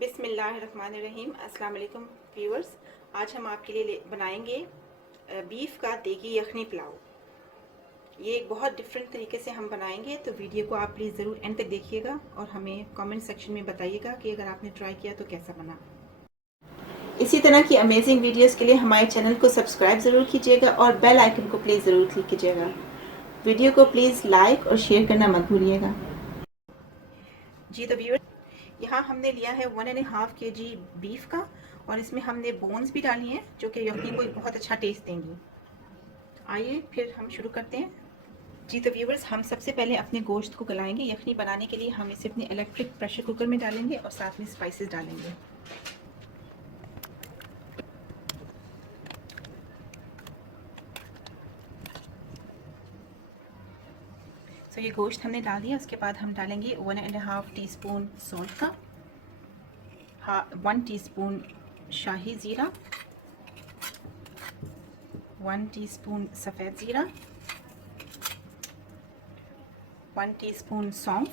बिस्मिल्लाहिर्रहमानिर्रहीम। अस्सलाम वालेकुम व्यूअर्स। आज हम आपके लिए बनाएंगे बीफ का देगी यखनी पुलाव। ये एक बहुत डिफरेंट तरीके से हम बनाएंगे, तो वीडियो को आप प्लीज़ ज़रूर एंड तक देखिएगा और हमें कमेंट सेक्शन में बताइएगा कि अगर आपने ट्राई किया तो कैसा बना। इसी तरह की अमेजिंग वीडियोस के लिए हमारे चैनल को सब्सक्राइब ज़रूर कीजिएगा और बेल आइकन को प्लीज़ ज़रूर क्लिक कीजिएगा। वीडियो को प्लीज़ लाइक और शेयर करना मत भूलिएगा। जी तो व्यूअर्स, यहाँ हमने लिया है 1.5 kg बीफ का और इसमें हमने बोन्स भी डाली हैं जो कि यखनी को बहुत अच्छा टेस्ट देंगी। आइए फिर हम शुरू करते हैं। जी तो व्यूअर्स, हम सबसे पहले अपने गोश्त को गलाएंगे। यखनी बनाने के लिए हम इसे अपने इलेक्ट्रिक प्रेशर कुकर में डालेंगे और साथ में स्पाइसेस डालेंगे। तो ये गोश्त हमने डाल दिया। उसके बाद हम डालेंगे 1.5 टीस्पून सॉल्ट का, 1 टीस्पून शाही ज़ीरा, 1 टीस्पून सफ़ेद ज़ीरा, 1 टीस्पून सौंफ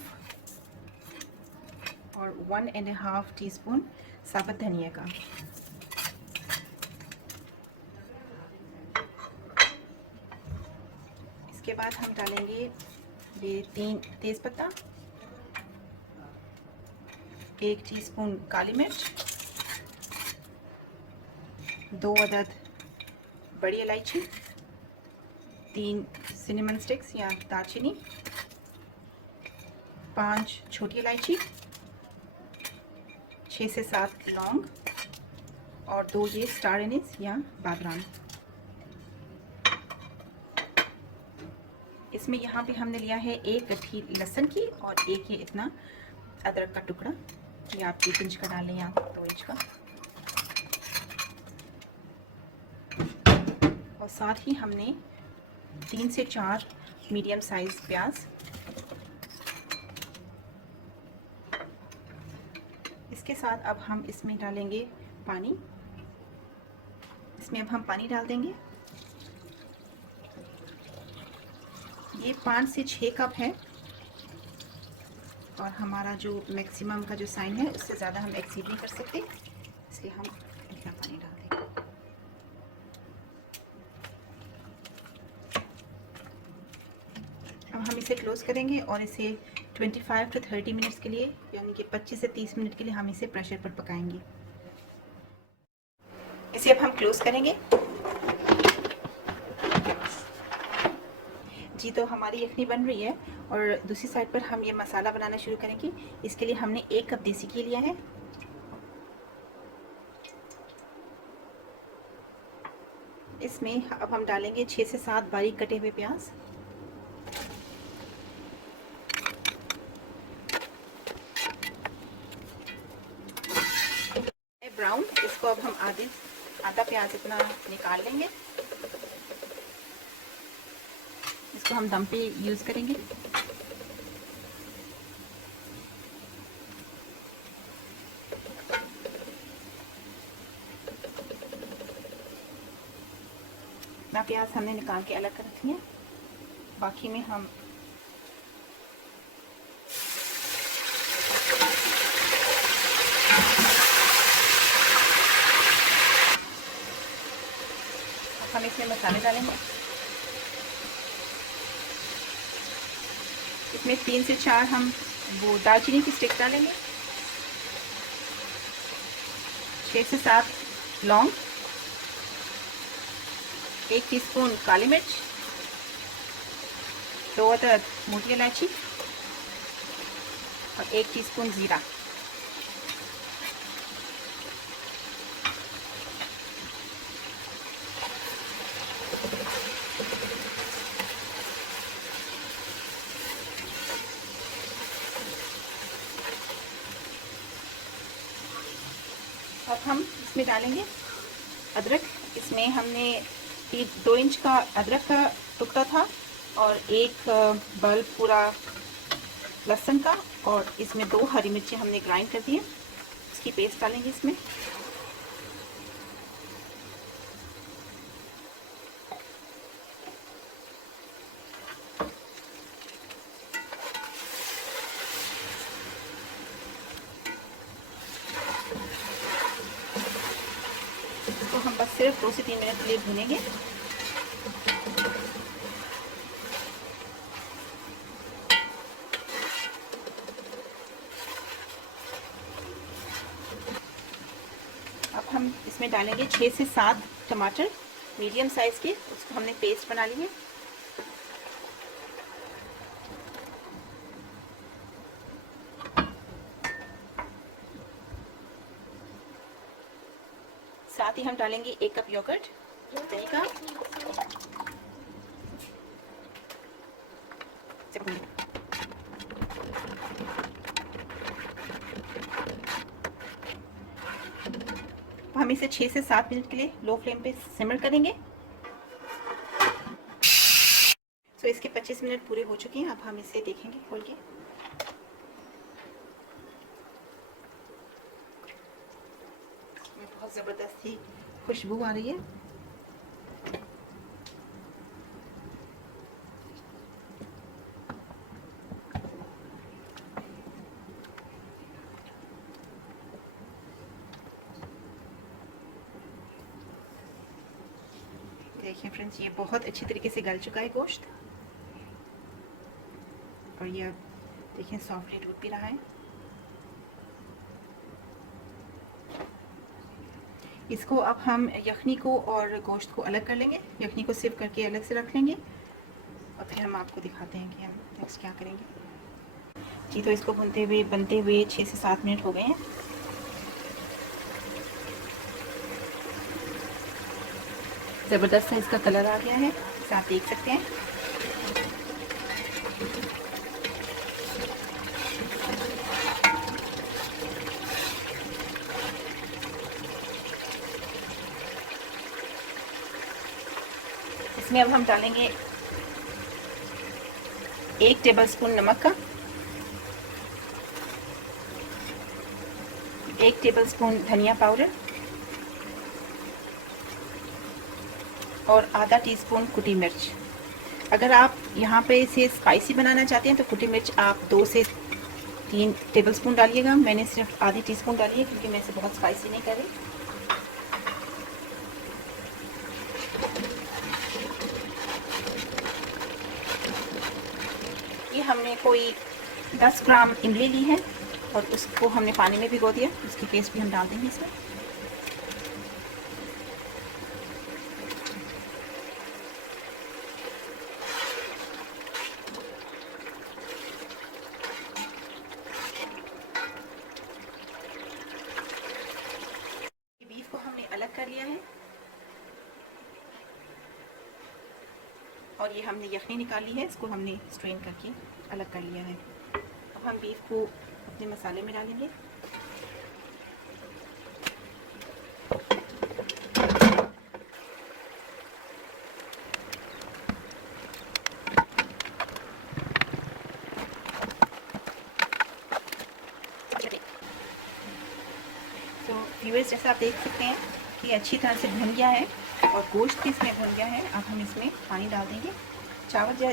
और 1.5 टीस्पून साबुत धनिया का। इसके बाद हम डालेंगे ये 3 तेज़पत्ता, 1 टीस्पून काली मिर्च, 2 अदद बड़ी इलायची, 3 सिनेमन स्टिक्स या दालचीनी, 5 छोटी इलायची, 6 से 7 लौंग और 2 ये स्टार एनिस या बादरान। इसमें यहाँ पे हमने लिया है 1 गट्ठी लहसुन की और 1 ये इतना अदरक का टुकड़ा, ये आप 1 इंच का डालें या 2 इंच का। और साथ ही हमने 3 से 4 मीडियम साइज प्याज। इसके साथ अब हम इसमें डालेंगे पानी। इसमें अब हम पानी डाल देंगे। ये 5 से 6 कप है और हमारा जो मैक्सिमम का जो साइन है उससे ज़्यादा हम एक्सीड नहीं कर सकते, इसलिए हम इतना पानी डाल देंगे। अब हम इसे क्लोज़ करेंगे और इसे 25 से 30 मिनट्स के लिए, यानी कि 25 से 30 मिनट के लिए हम इसे प्रेशर पर पकाएंगे। इसे अब हम क्लोज़ करेंगे। जी तो हमारी यखनी बन रही है और दूसरी साइड पर हम ये मसाला बनाना शुरू करेंगे। इसके लिए हमने 1 कप देसी घी लिया है। इसमें अब हम डालेंगे 6 से 7 बारीक कटे हुए प्याज, ब्राउन। इसको अब हम आधा प्याज इतना निकाल लेंगे। इसको हम दम पे यूज़ करेंगे। ना प्याज हमने निकाल के अलग कर रखी है। बाकी में हम इसमें मसाले डालेंगे। इसमें 3 से 4 हम वो दालचीनी की स्टिक डालेंगे, 6 से 7 लौंग, 1 टीस्पून काली मिर्च, 2 अदद मोटी इलायची और 1 टीस्पून ज़ीरा। अब हम इसमें डालेंगे अदरक। इसमें हमने 2 इंच का अदरक का टुकड़ा था और 1 बल्ब पूरा लहसुन का, और इसमें 2 हरी मिर्चें हमने ग्राइंड कर दी है। इसकी पेस्ट डालेंगे इसमें। सिर्फ 2 से 3 मिनट के लिए भूनेंगे। अब हम इसमें डालेंगे 6 से 7 टमाटर मीडियम साइज़ के, उसको हमने पेस्ट बना लिए। साथ ही हम डालेंगे 1 कप योगर्ट दही का। हम इसे 6 से 7 मिनट के लिए लो फ्लेम पे सिमर करेंगे। तो इसके 25 मिनट पूरे हो चुके हैं। अब हम इसे देखेंगे खोल के। बहुत ज़बरदस्त ही खुशबू आ रही है। देखिए फ्रेंड्स, ये बहुत अच्छी तरीके से गल चुका है गोश्त, और ये देखिए सॉफ्टली टूट भी रहा है। इसको अब हम यखनी को और गोश्त को अलग कर लेंगे। यखनी को सिर्फ करके अलग से रख लेंगे, और फिर हम आपको दिखाते हैं कि हम नेक्स्ट क्या करेंगे। जी, तो इसको बनते हुए 6 से 7 मिनट हो गए हैं। ज़बरदस्त सा इसका कलर आ गया है, इसे आप देख सकते हैं। इसमें अब हम डालेंगे 1 टेबलस्पून नमक का, 1 टेबलस्पून धनिया पाउडर और आधा टीस्पून कुटी मिर्च। अगर आप यहाँ पे इसे स्पाइसी बनाना चाहते हैं तो कुटी मिर्च आप 2 से 3 टेबलस्पून डालिएगा। मैंने सिर्फ आधी टीस्पून डाली है क्योंकि मैं इसे बहुत स्पाइसी नहीं कर रही। ये हमने कोई 10 ग्राम इमली ली है और उसको हमने पानी में भिगो दिया। उसकी पेस्ट भी हम डाल देंगे इसमें। बीफ को हमने अलग कर लिया है और ये हमने यखनी निकाल ली है, इसको हमने स्ट्रेन करके अलग कर लिया है। अब हम बीफ को अपने मसाले में डालेंगे। तो व्यूअर्स, जैसा आप देख सकते हैं कि अच्छी तरह से भुन गया है और गोश्त भी इसमें भुन गया है। अब हम इसमें पानी डाल देंगे।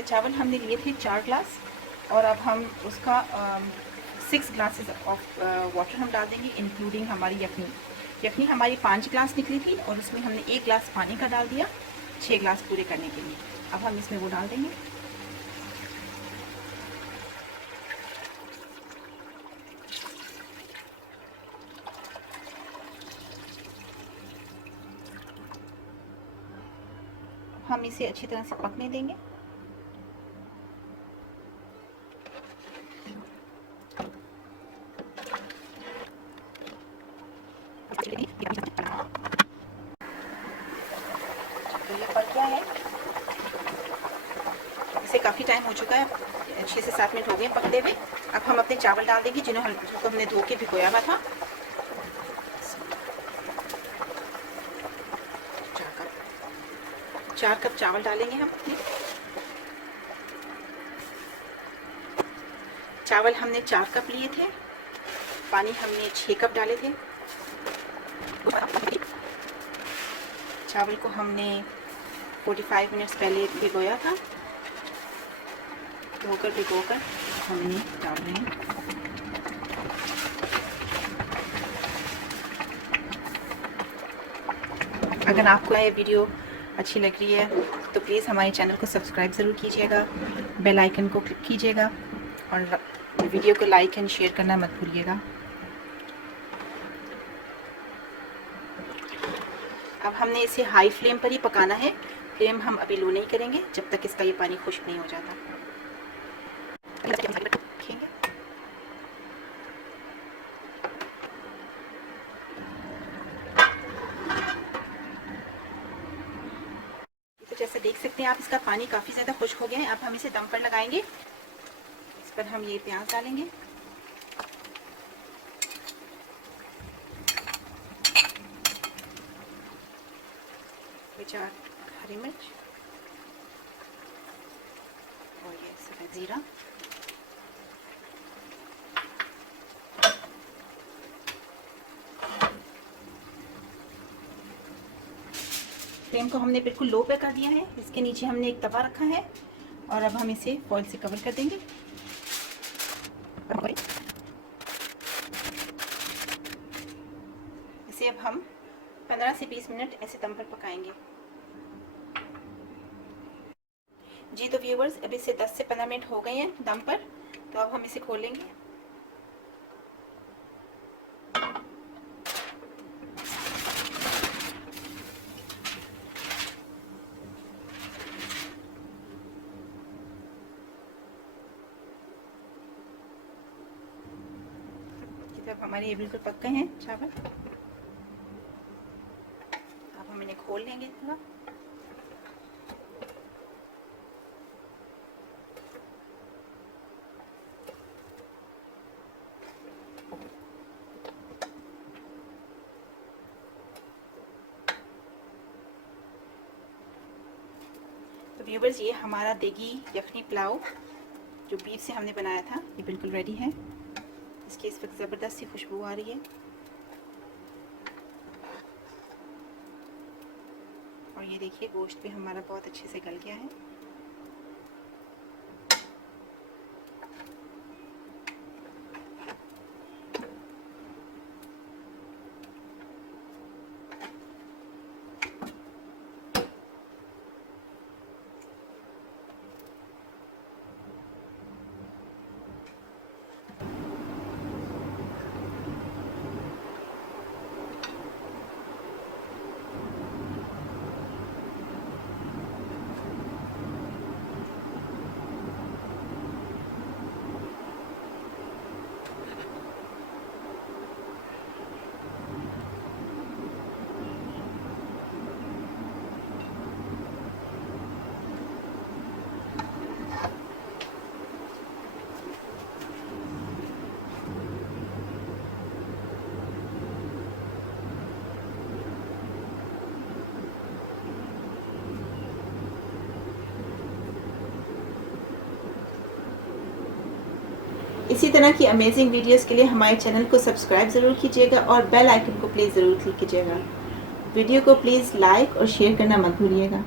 चावल हमने लिए थे 4 ग्लास और अब हम उसका 6 ग्लासेस ऑफ वाटर हम डाल देंगे, इंक्लूडिंग हमारी यखनी हमारी 5 ग्लास निकली थी और उसमें हमने 1 ग्लास पानी का डाल दिया 6 ग्लास पूरे करने के लिए। अब हम इसमें वो डाल देंगे। हम इसे अच्छी तरह से पकने देंगे। तो ये पक गया है, इसे काफ़ी टाइम हो चुका है, 6 से 7 मिनट हो गए पकते हुए। अब हम अपने चावल डाल देंगे जिनको हमने धो के भिगोया हुआ था। 4 कप चावल डालेंगे हम। चावल हमने 4 कप लिए थे, पानी हमने 6 कप डाले थे। चावल को हमने 45 मिनट्स पहले भिगोया था, भिगोकर हमने डाल रहे हैं। अगर आपको ये वीडियो अच्छी लग रही है तो प्लीज़ हमारे चैनल को सब्सक्राइब ज़रूर कीजिएगा, बेल आइकन को क्लिक कीजिएगा और वीडियो को लाइक एंड शेयर करना मत भूलिएगा। अब हमने इसे हाई फ्लेम पर ही पकाना है। फ्लेम हम अभी लो नहीं करेंगे जब तक इसका ये पानी खुश्क नहीं हो जाता। तो जैसा देख सकते हैं आप, इसका पानी काफ़ी ज़्यादा खुश्क हो गया है। अब हम इसे दम पर लगाएंगे। इस पर हम ये प्याज डालेंगे, चार हरी मिर्च और ये सफ़ेद ज़ीरा। फ्लेम को हमने बिल्कुल लो पे कर दिया है। इसके नीचे हमने एक तवा रखा है और अब हम इसे फॉइल से कवर कर देंगे। इसे अब हम 15 से 20 मिनट ऐसे दम पर पकाएंगे। जी तो व्यूवर्स, अभी इसे 10 से 15 मिनट हो गए हैं दम पर, तो अब हम इसे खोलेंगे। अब हमारे ये बिल्कुल पक गए हैं चावल। अब हम इन्हें खोल लेंगे थोड़ा। तो व्यूवर्स, ये हमारा देगी यखनी पुलाव जो बीफ से हमने बनाया था, ये बिल्कुल रेडी है। इसकी इस वक्त ज़बरदस्त सी खुशबू आ रही है और ये देखिए गोश्त भी हमारा बहुत अच्छे से गल गया है। इसी तरह की अमेजिंग वीडियोस के लिए हमारे चैनल को सब्सक्राइब ज़रूर कीजिएगा और बेल आइकन को प्लीज़ ज़रूर क्लिक कीजिएगा। वीडियो को प्लीज़ लाइक और शेयर करना मत भूलिएगा।